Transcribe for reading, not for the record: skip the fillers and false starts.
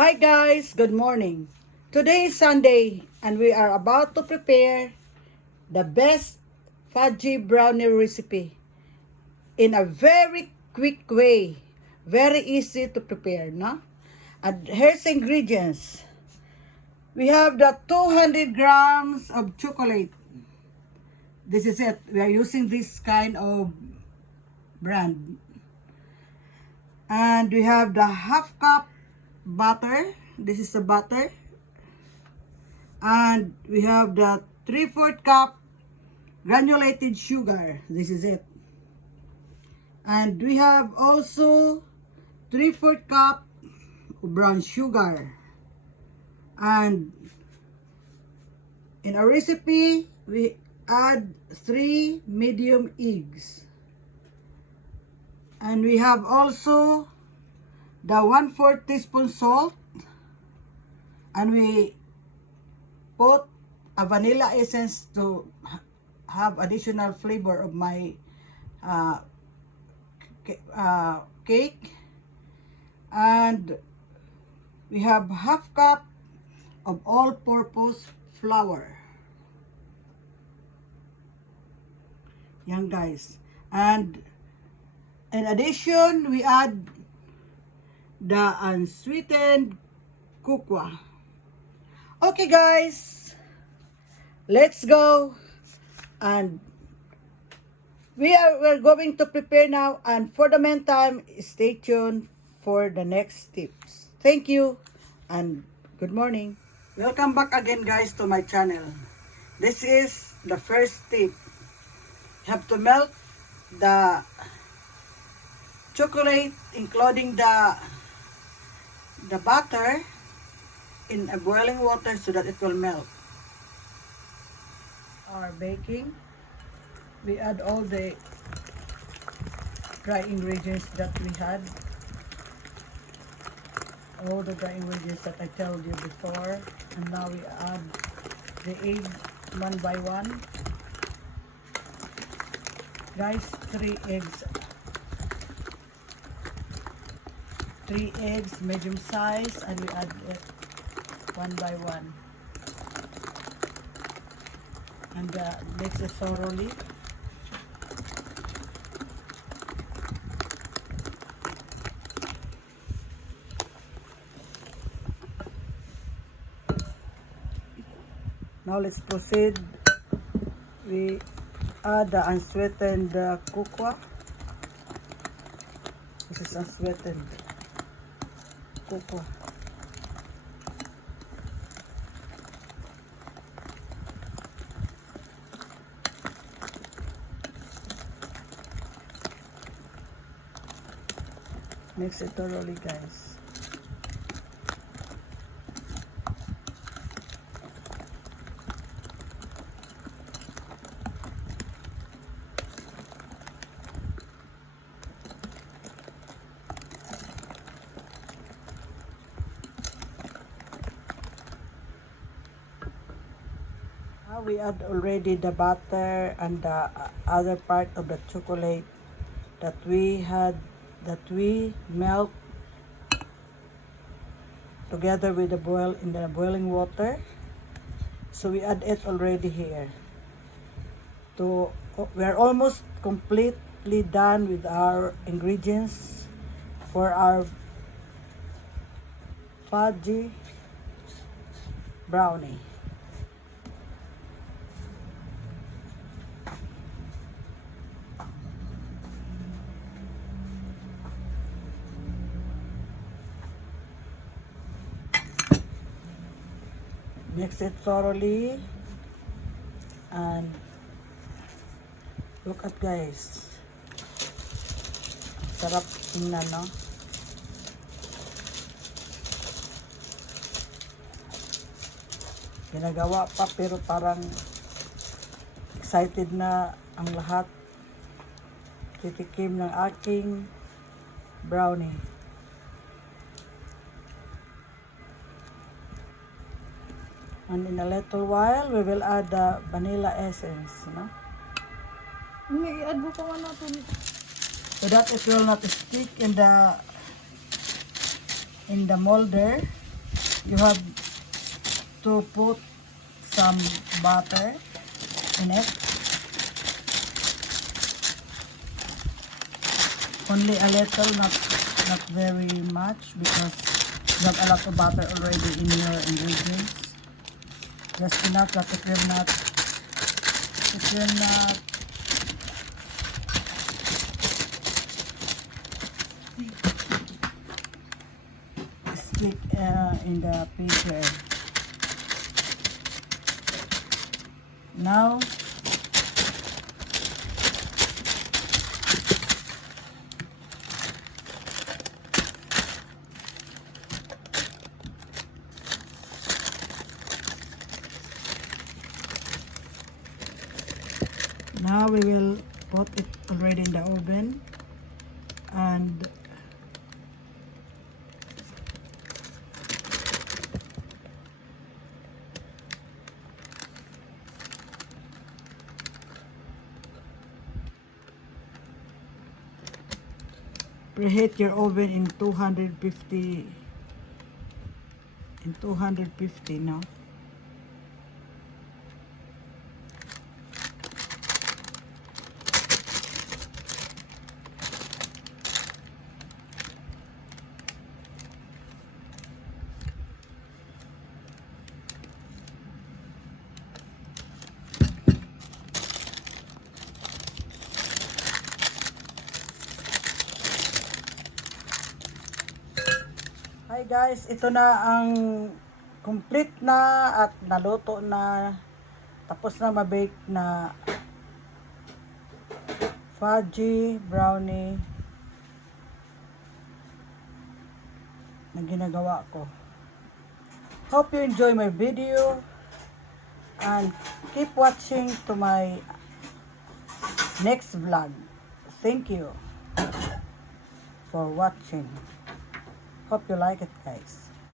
Hi guys, good morning. Today is Sunday and we are about to prepare the best fudgy brownie recipe in a very quick way. Very easy to prepare, no? And here's the ingredients. We have the 200 grams of chocolate. This is it. We are using this kind of brand. And we have the half cup butter. This is the butter. And we have the 3/4 cup granulated sugar. This is it. And we have also 3/4 cup brown sugar. And in our recipe, we add 3 medium eggs. And we have also the 1/4 teaspoon salt. And we put a vanilla essence to have additional flavor of my cake. And we have half cup of all-purpose flour. Yan guys. And in addition, we add the unsweetened cocoa. Okay guys, let's go. And we're going to prepare now, and for the meantime, stay tuned for the next tips. Thank you and good morning. Welcome back again guys to my channel. This is the first tip. You have to melt the chocolate, including the butter, in a boiling water so that it will melt. Our baking, we add all the dry ingredients that we had. All the dry ingredients that I told you before. And now we add the egg one by one. Guys, 3 eggs. 3 eggs, medium size, and we add it one by one. And mix it thoroughly. Now let's proceed. We add the unsweetened cocoa. This is unsweetened cocoa. Mix it thoroughly, guys. Now we add already the butter and the other part of the chocolate that we melt together with the boiling water. So we add it already here. We are almost completely done with our ingredients for our fudgy brownie. Mix it thoroughly, and look at guys, sarap tingnan, no? Ginagawa pa pero parang excited na ang lahat titikim ng aking brownie. And in a little while, we will add the vanilla essence, no? I-add mo pa nga natin. So that it will not stick in the molder. You have to put some butter in it. Only a little, not very much, because you have a lot of butter already in your ingredients. Just enough that it will not stick in the paper. Now we will put it already in the oven and preheat your oven in 250 now. Hi guys, ito na ang complete na at naluto na, tapos na mabake na fudgy brownie na ginagawa ko. Hope you enjoy my video and keep watching to my next vlog. Thank you for watching. Hope you like it, guys.